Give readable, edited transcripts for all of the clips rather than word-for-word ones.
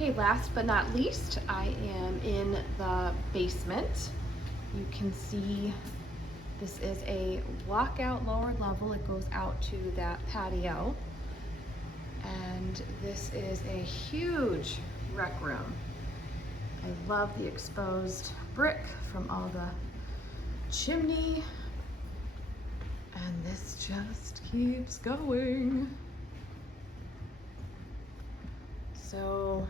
Okay, last but not least, I am in the basement. You can see this is a walkout lower level. It goes out to that patio. And this is a huge rec room. I love the exposed brick from all the chimney. And this just keeps going. So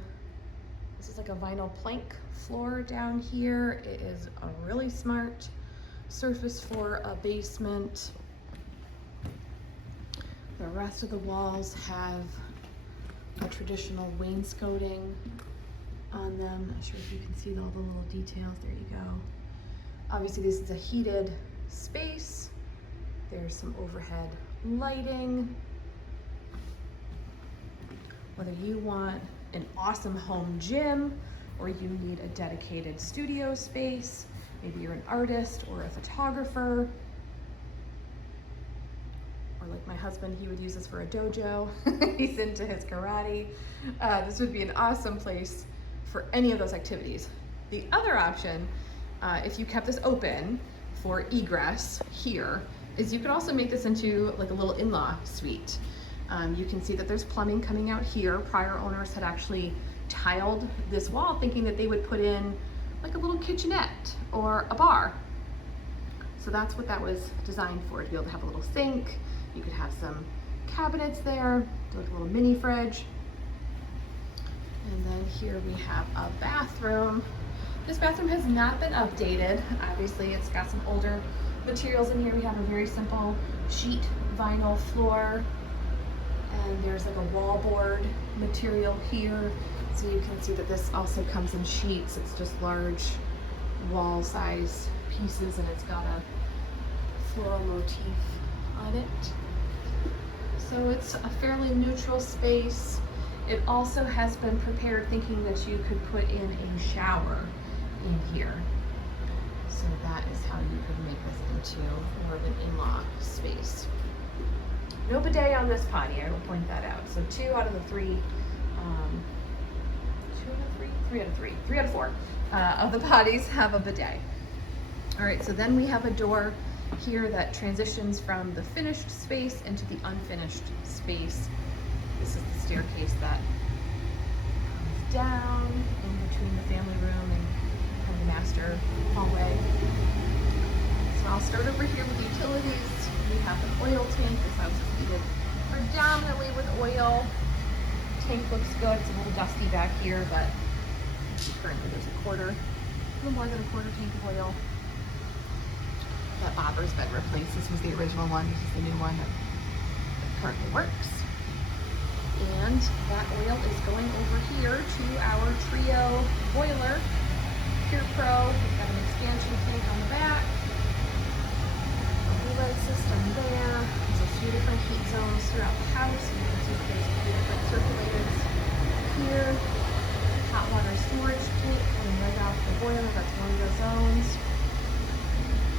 this is like a vinyl plank floor down here. It is a really smart surface for a basement. The rest of the walls have a traditional wainscoting on them. Not sure if you can see all the little details. There you go. Obviously this is a heated space. There's some overhead lighting. Whether you want an awesome home gym or you need a dedicated studio space, maybe you're an artist or a photographer, or like my husband, he would use this for a dojo. He's into his karate. This would be an awesome place for any of those activities. The other option, if you kept this open for egress here, is you could also make this into like a little in-law suite. You can see that there's plumbing coming out here. Prior owners had actually tiled this wall thinking that they would put in like a little kitchenette or a bar. So that's what that was designed for, to be able to have a little sink. You could have some cabinets there, like a little mini fridge. And then here we have a bathroom. This bathroom has not been updated. Obviously, it's got some older materials in here. We have a very simple sheet vinyl floor. And there's like a wallboard material here. So you can see that this also comes in sheets. It's just large wall size pieces, and it's got a floral motif on it. So it's a fairly neutral space. It also has been prepared thinking that you could put in a shower in here. So that is how you could make this into more of an in-law space. No bidet on this potty, I will point that out. So 2 out of the 3, 3 out of 4 of the potties have a bidet. All right, so then we have a door here that transitions from the finished space into the unfinished space. This is the staircase that comes down in between the family room and kind of the master hallway. So I'll start over here with utilities. We have an oil tank. This house is heated predominantly with oil. Tank looks good. It's a little dusty back here, but currently there's a little more than a quarter tank of oil. That bobber's been replaced. This was the original one. This is the new one that currently works. And that oil is going over here to our Trio boiler. Pure Pro. We've got an expansion tank on the back. Relay system there. There's a few different heat zones throughout the house. You can see that there's a few different circulators here. Hot water storage tank coming right off the boiler. That's one of the zones.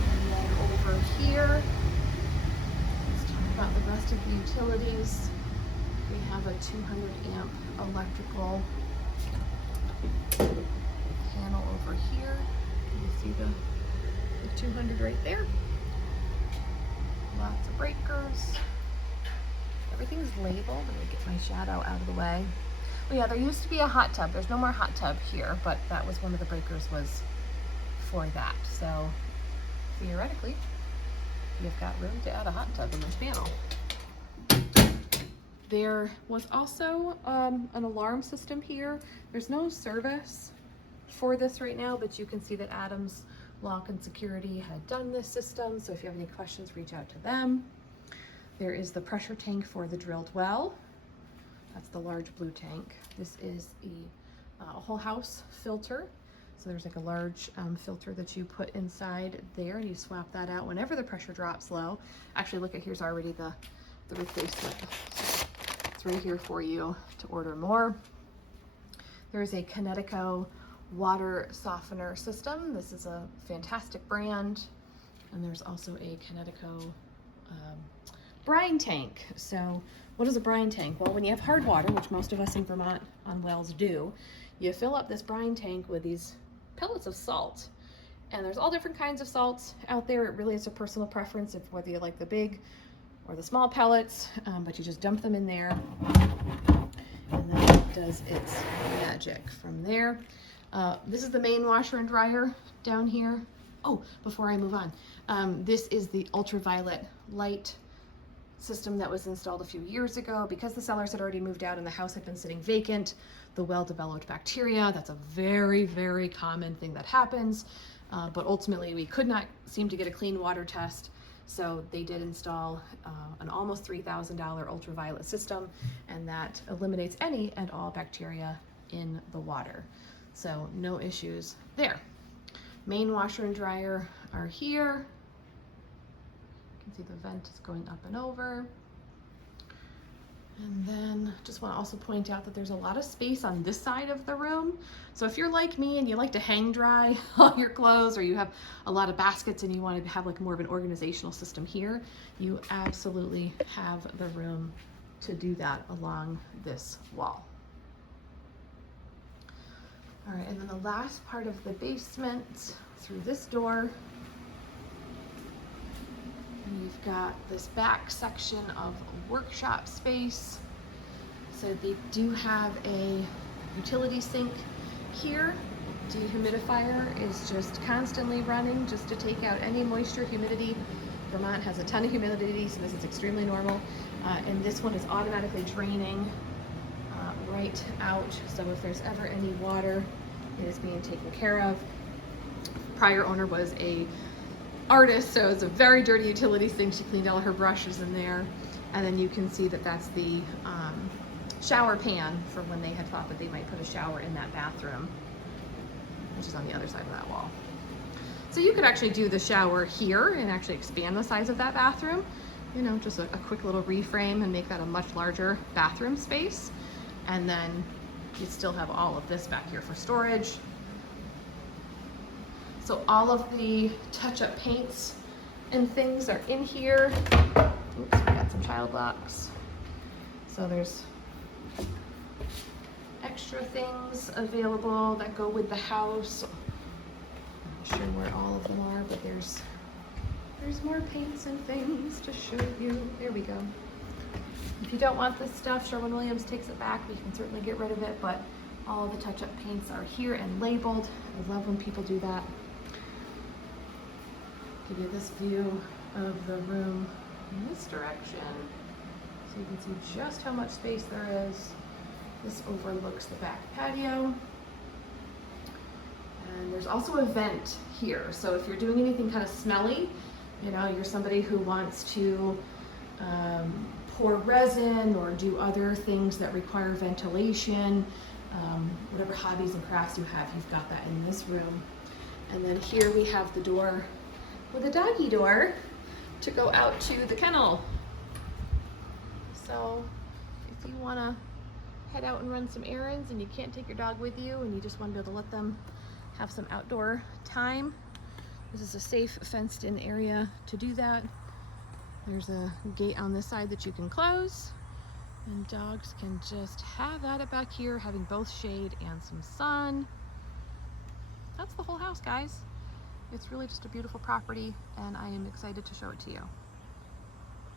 And then over here, let's talk about the rest of the utilities. We have a 200 amp electrical panel over here. You see the 200 right there. Lots of breakers. Everything's labeled. Let me get my shadow out of the way. Oh yeah, there used to be a hot tub. There's no more hot tub here, but that was one of the breakers was for that. So theoretically, you've got room to add a hot tub in this panel. There was also an alarm system here. There's no service for this right now, but you can see that Adams Lock and Security had done this system, so if you have any questions, reach out to them. There is the pressure tank for the drilled well. That's the large blue tank. This is a whole house filter. So there's like a large filter that you put inside there, and you swap that out whenever the pressure drops low. Actually, look at, here's already the replacement. So it's right here for you to order more. There's a Kinetico water softener system. This is a fantastic brand. And there's also a Kinetico brine tank. So what is a brine tank? Well, when you have hard water, which most of us in Vermont on wells do, you fill up this brine tank with these pellets of salt. And there's all different kinds of salts out there. It really is a personal preference of whether you like the big or the small pellets, but you just dump them in there, and then it does its magic from there. This is the main washer and dryer down here. Oh, before I move on, this is the ultraviolet light system that was installed a few years ago. Because the sellers had already moved out and the house had been sitting vacant, the well developed bacteria. That's a very, very common thing that happens. But ultimately we could not seem to get a clean water test. So they did install an almost $3,000 ultraviolet system, and that eliminates any and all bacteria in the water. So no issues there. Main washer and dryer are here. You can see the vent is going up and over. And then just want to also point out that there's a lot of space on this side of the room. So if you're like me and you like to hang dry all your clothes, or you have a lot of baskets and you want to have like more of an organizational system here, you absolutely have the room to do that along this wall. All right, and then the last part of the basement through this door, you've got this back section of workshop space. So they do have a utility sink here. Dehumidifier is just constantly running just to take out any moisture, humidity. Vermont has a ton of humidity, so this is extremely normal. And this one is automatically draining right out. So if there's ever any water, it is being taken care of. Prior owner was a artist, so it's a very dirty utility sink. She cleaned all her brushes in there. And then you can see that that's the shower pan for when they had thought that they might put a shower in that bathroom, which is on the other side of that wall. So you could actually do the shower here and actually expand the size of that bathroom, you know, just a quick little reframe and make that a much larger bathroom space. And then you still have all of this back here for storage. So all of the touch-up paints and things are in here. Oops, we got some child locks. So there's extra things available that go with the house. I'm not sure where all of them are, but there's more paints and things to show you. There we go. If you don't want this stuff, Sherwin-Williams takes it back. We can certainly get rid of it, but all the touch-up paints are here and labeled. I love when people do that. Give you this view of the room in this direction, so you can see just how much space there is. This overlooks the back patio. And there's also a vent here. So if you're doing anything kind of smelly, you know, you're somebody who wants to pour resin or do other things that require ventilation, whatever hobbies and crafts you have, you've got that in this room. And then here we have the door with a doggy door to go out to the kennel. So if you want to head out and run some errands and you can't take your dog with you and you just want to be able to let them have some outdoor time, this is a safe fenced in area to do that. There's a gate on this side that you can close, and dogs can just have at it back here, having both shade and some sun. That's the whole house, guys. It's really just a beautiful property, and I am excited to show it to you.